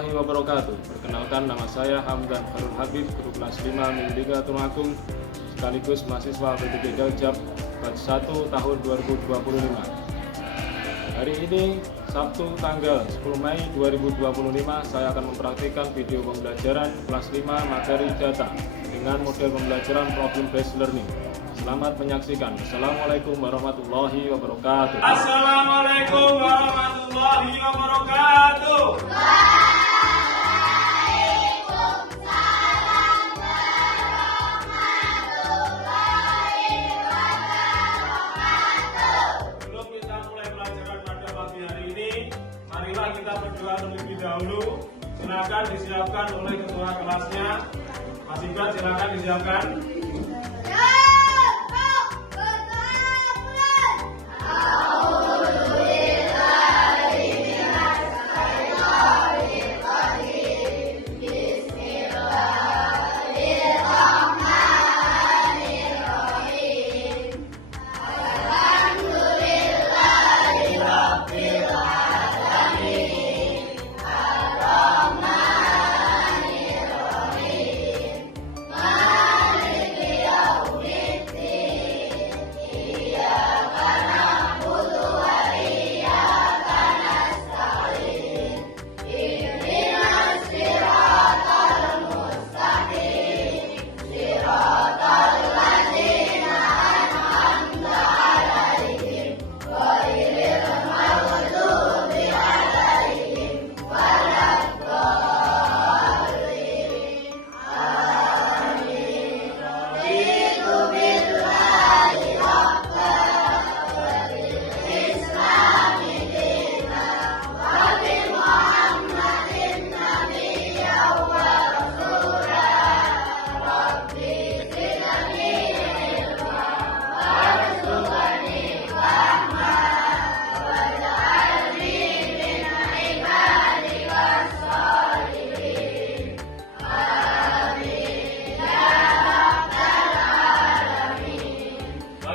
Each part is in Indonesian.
warahmatullahi wabarakatuh. Perkenalkan, nama saya Hamdan Harun Habib, guru kelas 5 Mendika Tulungagung, sekaligus mahasiswa PTG Daljab batch 1 tahun 2025. Hari ini Sabtu tanggal 10 Mei 2025 saya akan mempraktikkan video pembelajaran kelas 5 materi data dengan model pembelajaran problem based learning. Selamat menyaksikan. Assalamualaikum warahmatullahi wabarakatuh. Assalamualaikum warahmatullahi wabarakatuh. Waalaikumsalam warahmatullahi wabarakatuh. Sebelum kita mulai pelajaran pada pagi hari ini, marilah kita berdoa terlebih dahulu. Silakan disiapkan oleh ketua kelasnya. Mas Iqbal, silakan disiapkan.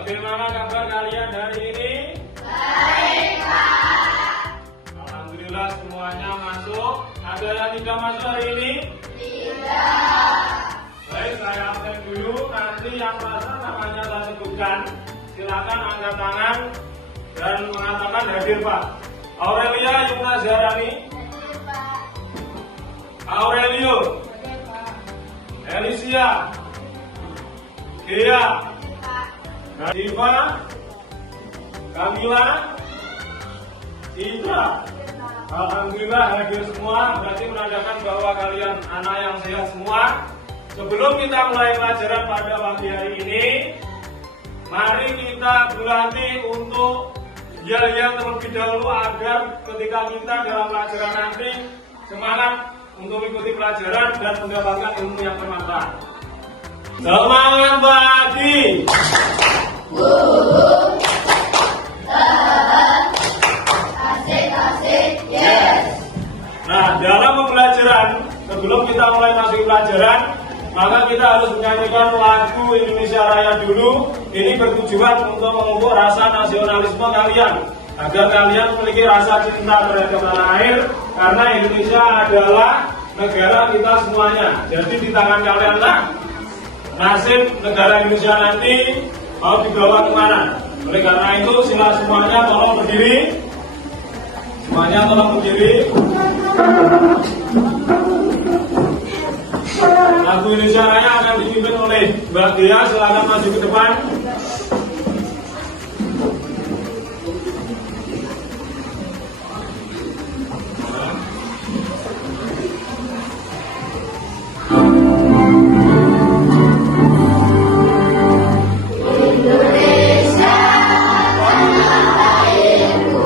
Bagaimana kabar kalian hari ini? Baik, Pak. Alhamdulillah semuanya masuk. Ada yang tidak masuk hari ini? Tidak. Baik, saya absen dulu. Nanti yang merasa namanya saya sebutkan, silakan angkat tangan dan mengatakan hadir, Pak. Aurelia Yumna Zahrani, Hadir, Pak. Aurelio, Hadir, Pak. Elisia, Gea, Pak. Diva, Kamila, Citra. Alhamdulillah hadir semua, berarti menandakan bahwa kalian anak yang sehat semua. Sebelum kita mulai pelajaran pada pagi hari ini, mari kita berlatih untuk yel-yel terlebih dahulu agar ketika kita dalam pelajaran nanti semangat untuk mengikuti pelajaran dan mendapatkan ilmu yang bermanfaat. Semangat pagi! Asik, yes. Nah, dalam pembelajaran, sebelum kita mulai masuk pelajaran, maka kita harus menyanyikan lagu Indonesia Raya dulu. Ini bertujuan untuk memupuk rasa nasionalisme kalian, agar kalian memiliki rasa cinta terhadap tanah air, karena Indonesia adalah negara kita semuanya. Jadi di tangan kalian lah nasib negara Indonesia nanti mau dibawa kemana. Oleh karena itu, sila semuanya tolong berdiri. Semuanya tolong berdiri. Lagu Indonesia Raya akan dipimpin oleh Mbak Dia. Silakan maju ke depan. Indonesia, tanah airku,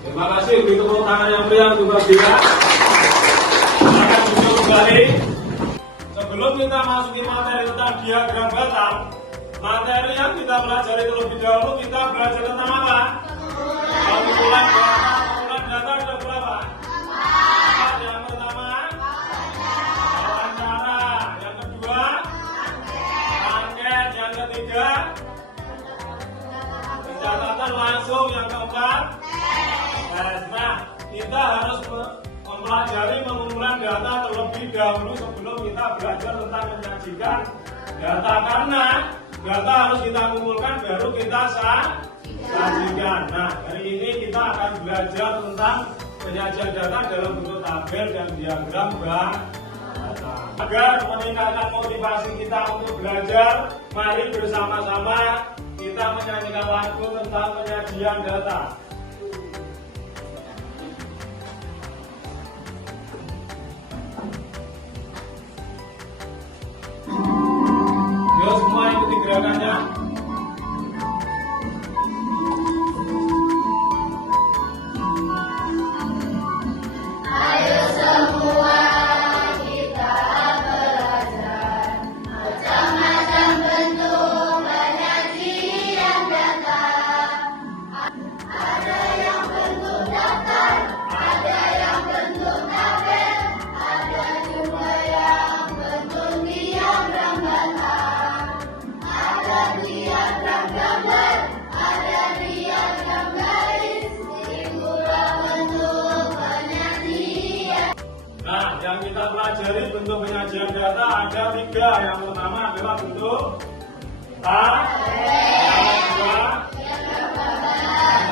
Terima kasih. Beri tepuk tangan yang meriah untuk Mbak Dia. Silakan duduk kembali. Sebelum kita masuki materi tentang diagram batang, materi yang kita pelajari terlebih dahulu, kita belajar tentang apa? Pengumpulan data ada berapa? Yang pertama, wawancara. Yang kedua, langsung yang keempat. Nah, kita harus mempelajari pengumpulan data terlebih dahulu sebelum kita belajar tentang menyajikan data, karena data harus kita kumpulkan baru kita sajikan. Nah, hari ini kita akan belajar tentang penyajian data dalam bentuk tabel dan diagram data. Agar meningkatkan motivasi kita untuk belajar, mari bersama-sama kita menyanyikan lagu tentang penyajian data. Yuk semua ikuti gerakannya. Ayo semua kita belajar macam-macam bentuk penyajian data. Ada yang bentuk daftar, ada yang bentuk tabel, ada juga yang bentuk diagram data. Ada diagram gambar, ada diagram garis, itulah bentuk penyajian. Nah, yang kita pelajari bentuk penyajian data ada 3. Yang pertama adalah bentuk tabel, yang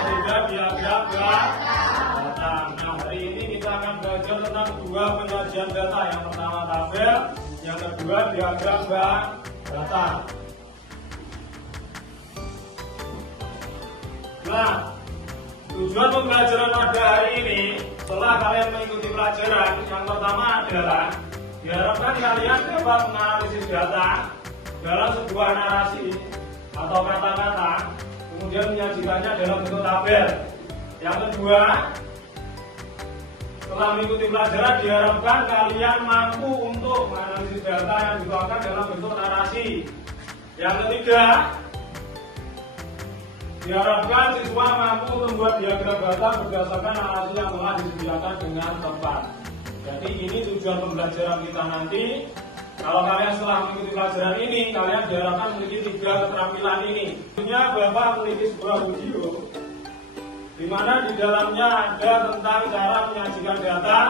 kedua diagram data. Nah, hari ini kita akan belajar tentang 2 penyajian data. Yang pertama tabel, yang kedua diagram data. Nah, tujuan pembelajaran pada hari ini, setelah kalian mengikuti pelajaran, yang pertama adalah diharapkan kalian dapat menganalisis data dalam sebuah narasi atau kata-kata, kemudian menyajikannya dalam bentuk tabel. Yang kedua, setelah mengikuti pelajaran, diharapkan kalian mampu untuk menganalisis data yang dituangkan dalam bentuk narasi. Yang ketiga, diharapkan siswa mampu membuat diagram data berdasarkan narasi yang telah disediakan dengan tepat. Jadi ini tujuan pembelajaran kita nanti. Kalau kalian setelah mengikuti pelajaran ini, kalian diharapkan memiliki 3 keterampilan ini. Tentunya Bapak memiliki sebuah video di mana di dalamnya ada tentang cara menyajikan data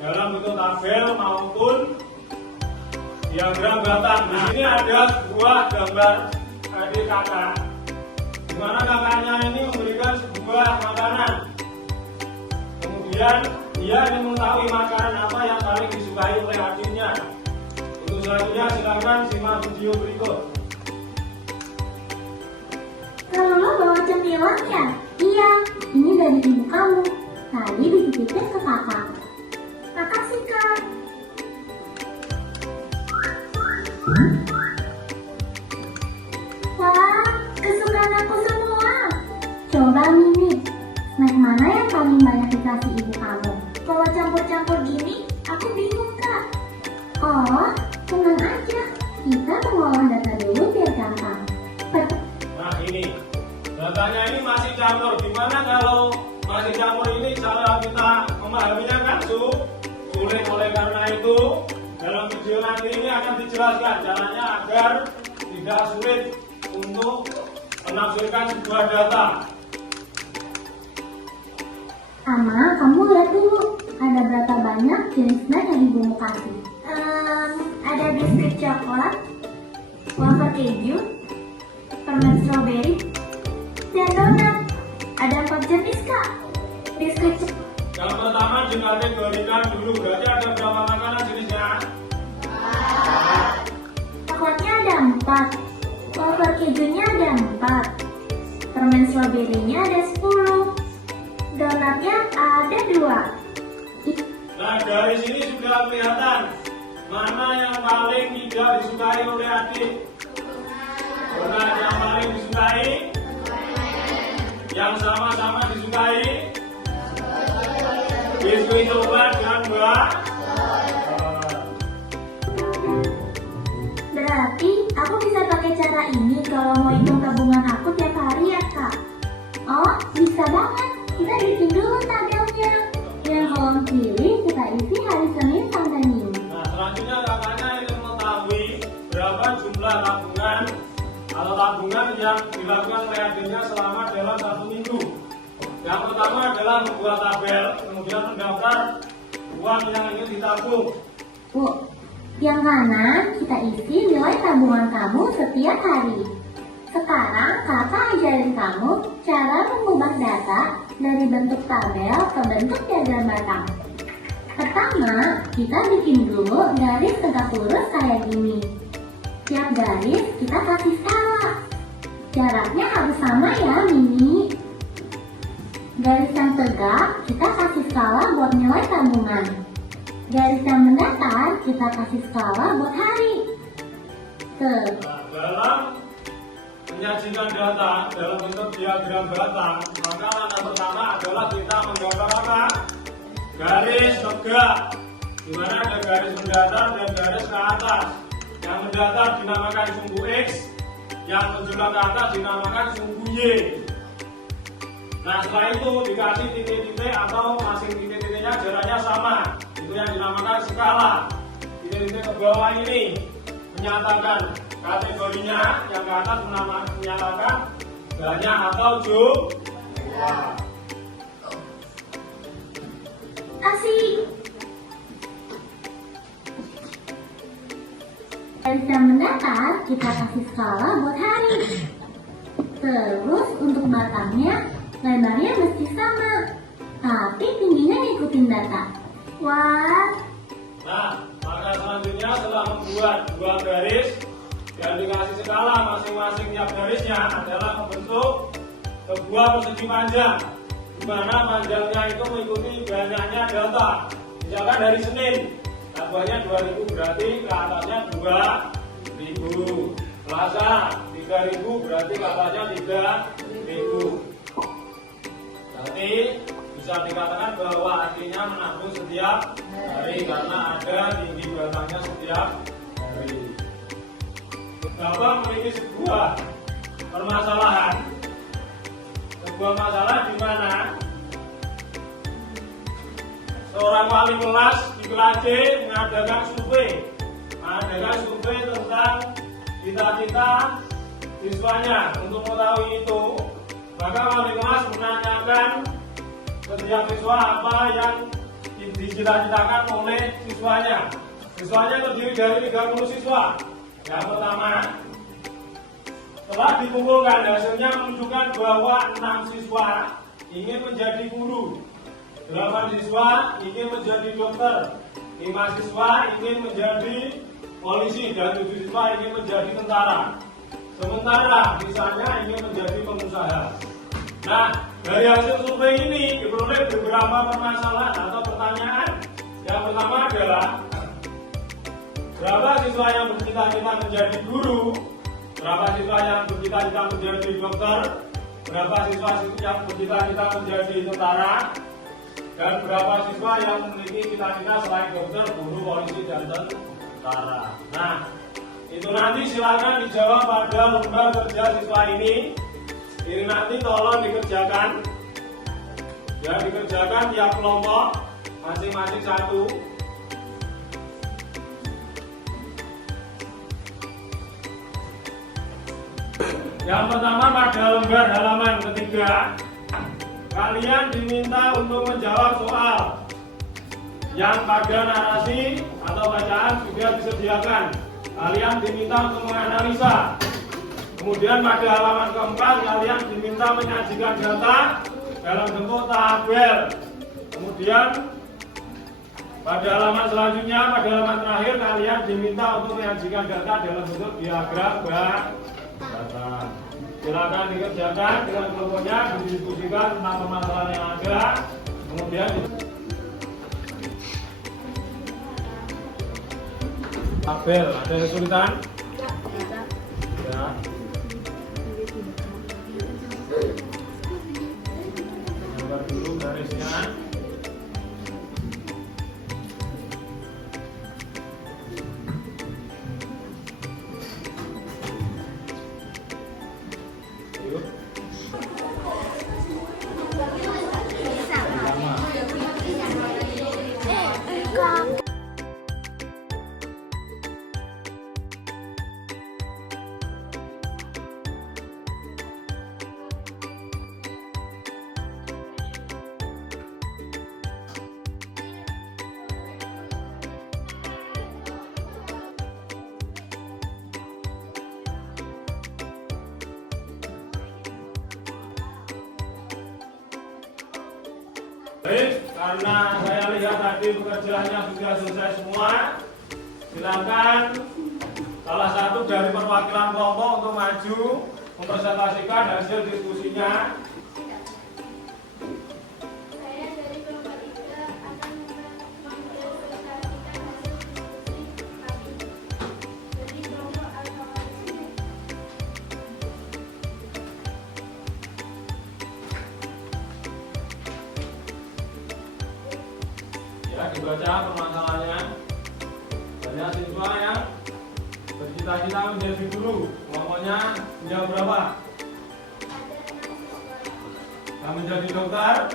dalam bentuk tabel maupun diagram data. Di sini ada sebuah gambar adik kakak, di mana kakaknya ini memberikan sebuah makanan. Kemudian dia ingin mengetahui makanan apa yang paling disukai oleh adiknya. Untuk selanjutnya silakan simak video berikut. Kalau lo bawa cemilan ya? Iya, ini dari ibu kamu. Tadi dititipin ke kakak. Makasih kak. Wah, kesukaan aku semua. Coba Mimi, snack mana yang paling banyak dikasih ibu kamu? Kalau campur-campur gini, aku bingung kak. Oh, tenang aja. Kita mengolah data dulu biar gampang. Nah ini, datanya ini masih campur. Gimana kalau masih campur ini cara kita memahaminya kan sulit. Oleh karena itu, dalam video nanti ini akan dijelaskan caranya agar tidak sulit untuk menafsirkan sebuah data. Ama, kamu lihat dulu. Ada berapa banyak jenis snack yang ibumu kasih? Ada biskuit coklat, wafer keju, permen strawberry, dan donat. Ada 4 jenis kak. Biskuit Yang pertama dikategorikan dulu, berarti ada berapa makanan jenisnya? coklatnya ada 4, wafer kejunya ada 4, permen strawberry-nya ada 10, donatnya ada 2. Nah dari sini sudah kelihatan mana yang paling tidak disukai oleh adik. Donat yang paling disukai, yang sama-sama disukai, biskuit coklat dengan buah. Berarti aku bisa pakai cara ini kalau mau hitung tabungan aku tiap hari ya kak? Oh, bisa banget. Kita bikin dulu tabelnya. Yang kolom kiri kita isi hari Senin sampai Minggu. Nah selanjutnya kakaknya ingin mengetahui berapa jumlah tabungan atau atau tabungan yang dilakukan periodenya selama dalam 1 minggu. Yang pertama adalah membuat tabel, kemudian mendaftar uang yang ingin ditabung. Bu, yang kanan kita isi nilai tabungan kamu setiap hari. Sekarang kakak ajarin kamu cara mengubah data dari bentuk tabel ke bentuk diagram batang. Pertama, kita bikin dulu garis tegak lurus kayak gini. Tiap garis kita kasih skala. Jaraknya harus sama ya, Mini. Garis yang tegak kita kasih skala buat nilai tabungan. Garis yang mendatar kita kasih skala buat hari. Dalam menyajikan data dalam bentuk diagram batang, maka langkah pertama adalah kita menggambar apa? Garis tegak, di mana ada garis mendatar dan garis ke atas. Yang mendatar dinamakan sumbu X, yang menjulang ke atas dinamakan sumbu Y. Nah, setelah itu dikasih titik-titik atau masing titik-titiknya jaraknya sama. Itu yang dinamakan skala. Titik-titik ke bawah ini menyatakan kategorinya, yang ke atas menyatakan banyak atau jumlah. Asik. Garis yang mendatar kita kasih skala buat hari. Terus untuk batangnya lebarnya mesti sama, tapi tingginya ngikutin data. Wah. Nah, maka selanjutnya setelah membuat 2 garis dan dikasih skala masing-masing tiap garisnya adalah membentuk sebuah persegi panjang, di mana panjangnya itu mengikuti banyaknya data. Misalkan dari Senin, tabungannya 2.000 berarti ke atasnya 2.000. Selasa 3.000 berarti ke atasnya 3.000. Berarti bisa dikatakan bahwa artinya menabung setiap hari karena ada tinggi batangnya setiap hari. Bapak memiliki sebuah permasalahan, sebuah masalah di mana seorang wali kelas di kelas C mengadakan survei tentang cita-cita siswanya. Untuk mengetahui itu, maka wali kelas menanyakan setiap siswa apa yang dicita-citakan oleh siswanya. Siswanya terdiri dari 30 siswa. Yang pertama, setelah dikumpulkan hasilnya menunjukkan bahwa 6 siswa ingin menjadi guru, 8 siswa ingin menjadi dokter, 5 siswa ingin menjadi polisi, dan 7 siswa ingin menjadi tentara. Sementara sisanya ingin menjadi pengusaha. Nah, dari hasil survei ini diperoleh beberapa permasalahan atau pertanyaan. Yang pertama adalah berapa siswa yang bercita-cita menjadi guru, berapa siswa yang bercita-cita menjadi dokter, berapa siswa yang bercita-cita menjadi tentara, dan berapa siswa yang memiliki cita-cita selain dokter, guru, polisi, dan tentara. Nah, itu nanti silakan dijawab pada lembar kerja siswa ini. Ini nanti tolong dikerjakan, ya, dikerjakan tiap kelompok masing-masing satu. Yang pertama pada lembar halaman ketiga, kalian diminta untuk menjawab soal yang pada narasi atau bacaan sudah disediakan. Kalian diminta untuk menganalisa. Kemudian pada halaman keempat kalian diminta menyajikan data dalam bentuk tabel. Kemudian pada halaman selanjutnya, pada halaman terakhir kalian diminta untuk menyajikan data dalam bentuk diagram batang. Silakan dikerjakan dengan kelompoknya, didiskusikan tentang permasalahan yang ada. Kemudian tabel, ada kesulitan? Ya. Gambar dulu garisnya. Baik, karena saya lihat tadi pekerjaannya sudah selesai semua, silakan salah satu dari perwakilan kelompok untuk maju mempresentasikan hasil diskusinya. Saya dari kelompok 3 akan mempresentasikan hasil diskusi kami. Dari kelompok Alfa-Manusia. Ya, dibaca permasalahannya. Banyak siswa yang bercita-cita menjadi guru. Kelompoknya menjawab berapa? Yang menjadi dokter,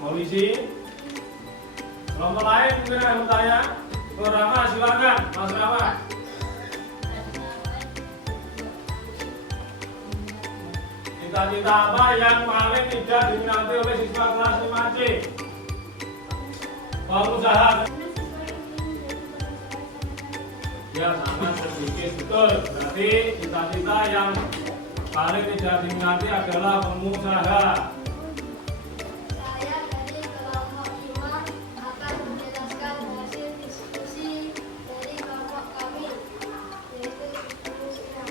polisi. Kelompok lain mungkin yang bertanya. Rama, silakan, Mas Rama. Cita-cita apa yang paling tidak diminati oleh siswa kelas 5C? Pengusaha. Ya, sama sedikit, betul. Berarti cita-cita yang paling tidak diminati adalah pengusaha. Saya dari kelompok 5 akan menjelaskan hasil diskusi dari kelompok kami, yaitu pengusaha.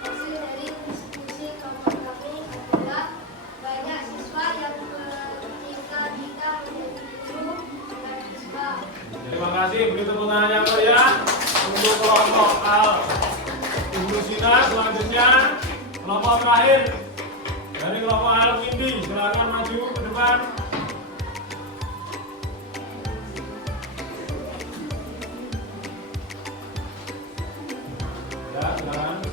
Hasil dari diskusi kelompok kami adalah banyak siswa yang bercita-cita menjadi guru dan siswa. Terima kasih, beri tepuk tangan yang meriah untuk kelompok Al Indusina. Selanjutnya kelompok terakhir dari kelompok Al Windi, silakan maju ke depan. Ya, silakan.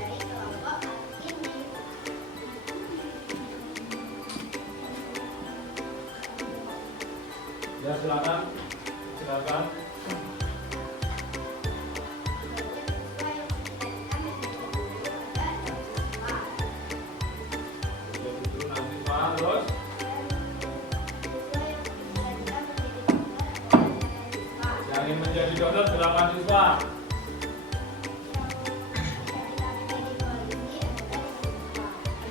Dari kelompok ini. Ya, silakan. Silakan. Jadi dulu nanti Pak, terus yang ingin menjadi dokter 8 siswa.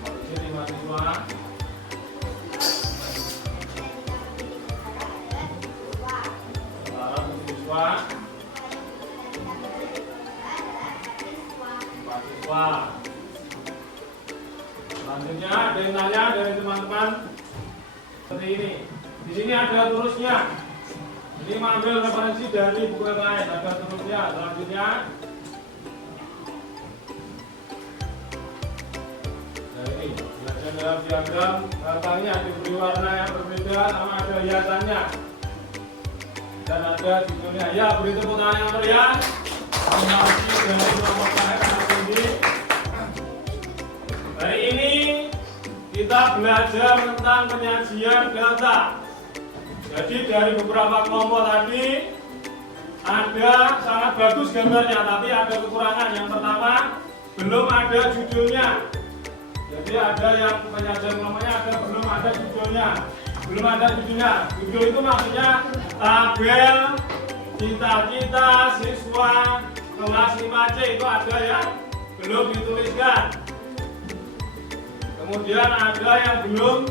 Polisi 5 siswa. Tentara 7 siswa. 4 siswa. Selanjutnya ada yang tanya dari teman-teman seperti ini. Di sini ada tulisnya. Ini mengambil referensi dari buku yang lain. Ada tulisnya. Selanjutnya nah ini belajar dalam diagram batangnya diberi warna yang berbeda sama ada hiasannya dan ada judulnya. Ya, beri tepuk tangan yang meriah. Terima kasih dari kelompok KM ini. Hari ini kita belajar tentang penyajian data. Jadi dari beberapa kelompok tadi ada sangat bagus gambarnya, tapi ada kekurangan. Yang pertama, belum ada judulnya. Jadi ada yang penyajian kelompoknya belum ada judulnya. Belum ada judulnya. Judul itu maksudnya tabel cita-cita siswa kelas 5C itu ada yang belum dituliskan. Kemudian ada yang belum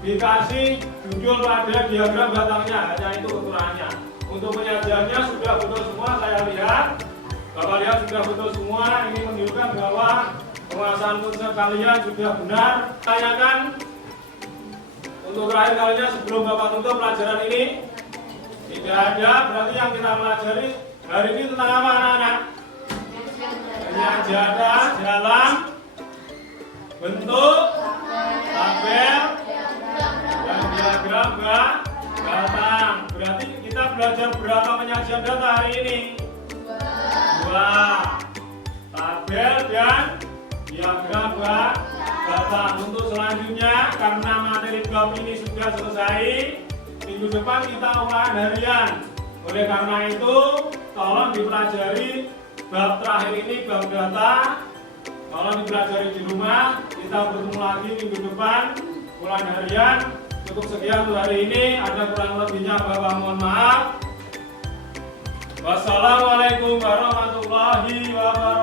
dikasih judul pada diagram batangnya, hanya itu kekurangannya. Untuk penyajiannya sudah betul semua, saya lihat. Bapak lihat sudah betul semua, ini menunjukkan bahwa penguasaan konsep kalian sudah benar. Tanyakan untuk terakhir kalinya sebelum Bapak tutup pelajaran ini. Tidak ada, berarti yang kita pelajari hari ini tentang apa anak-anak? Penyajian dalam bentuk tabel dan diagram batang. Berarti kita belajar berapa penyajian data hari ini? 2. Tabel dan diagram batang. Untuk selanjutnya, karena materi bab ini sudah selesai, minggu depan kita ulangan harian. Oleh karena itu, tolong dipelajari bab terakhir ini, bab data. Tolong dipelajari di rumah. Kita bertemu lagi minggu depan ulangan harian. Cukup sekian untuk hari ini. Ada kurang lebihnya Bapak mohon maaf. Wassalamualaikum warahmatullahi wabarakatuh.